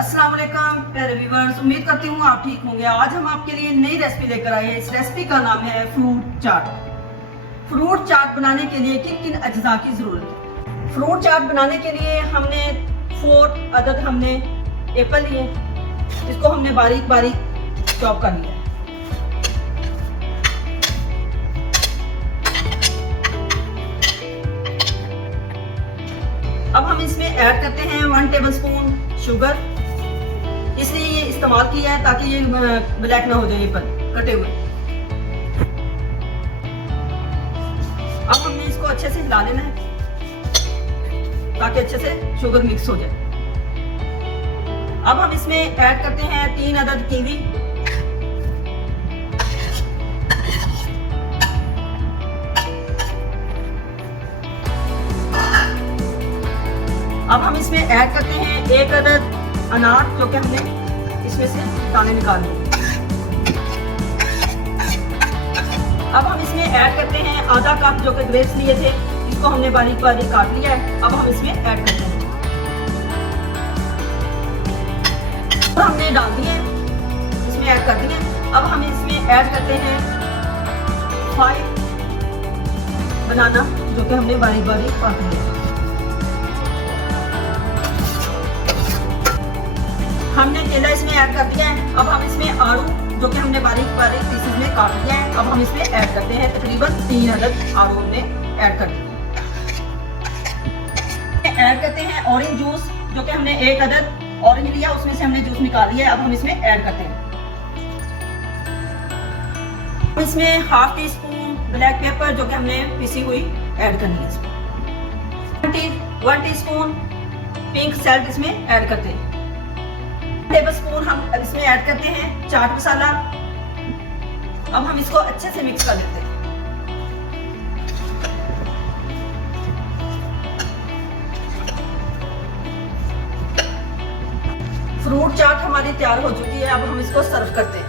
अस्सलाम वालेकुम प्यारे व्यूअर्स, उम्मीद करती हूँ आप ठीक होंगे। आज हम आपके लिए नई रेसिपी लेकर आए हैं। इस रेसिपी का नाम है फ्रूट चाट। फ्रूट चाट बनाने के लिए किन किन अज्जा की जरूरत है? फ्रूट चाट बनाने के लिए हमने 4 अदद एप्पल लिए, इसको हमने बारीक बारीक चॉप कर लिया। अब हम इसमें ऐड करते हैं 1 टेबलस्पून शुगर। इसलिए ये इस्तेमाल किया है ताकि ये ब्लैक ना हो जाए एप्पल कटे हुए। अब हमने इसको अच्छे से हिला लेना है ताकि अच्छे से शुगर मिक्स हो जाए। अब हम इसमें ऐड करते हैं 3 अदद कीवी। अब हम इसमें ऐड करते हैं 1 अदद अनार, जो कि हमने इसमें से दाने निकाल लिए। अब हम इसमें ऐड करते हैं आधा कप जो कि ग्रेप्स लिए थे, इसको हमने बारीक बारीक काट लिया है। अब हम इसमें ऐड करते हैं, तो हमने डाल दिए, इसमें ऐड कर दिए। अब हम इसमें ऐड करते हैं 5 बनाना, जो कि हमने बारीक बारीक काट लिया। हमने केला इसमें ऐड कर दिया है। अब हम इसमें आड़ू, जो कि हमने बारीक बारीक पीसेस में काट लिया है, अब हम इसमें ऐड करते हैं। तकरीबन 3 अदद आड़ू हमने ऐड कर दिया। ऐड करते हैं ऑरेंज जूस, जो कि हमने 1 अदद ऑरेंज लिया, उसमें से हमने जूस निकाल लिया है। अब हम इसमें ऐड करते हैं। इसमें ½ टीस्पून ब्लैक पेपर, जो कि हमने पिसी हुई, ऐड करनी है। इसमें 1 टीस्पून पिंक सॉल्ट इसमें ऐड करते हैं। टेबलस्पून हम इसमें ऐड करते हैं चाट मसाला। अब हम इसको अच्छे से मिक्स कर लेते हैं। फ्रूट चाट हमारी तैयार हो चुकी है। अब हम इसको सर्व करते हैं।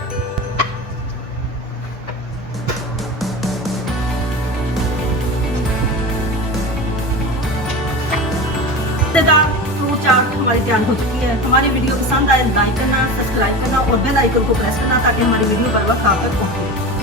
फ्रूट चाट हमारी तैयार हो चुकी है। हमारी वीडियो पसंद आए लाइक करना, सब्सक्राइब करना और बेल आइकन को प्रेस करना ताकि हमारी वीडियो पर वक्त आप तक पहुंचे।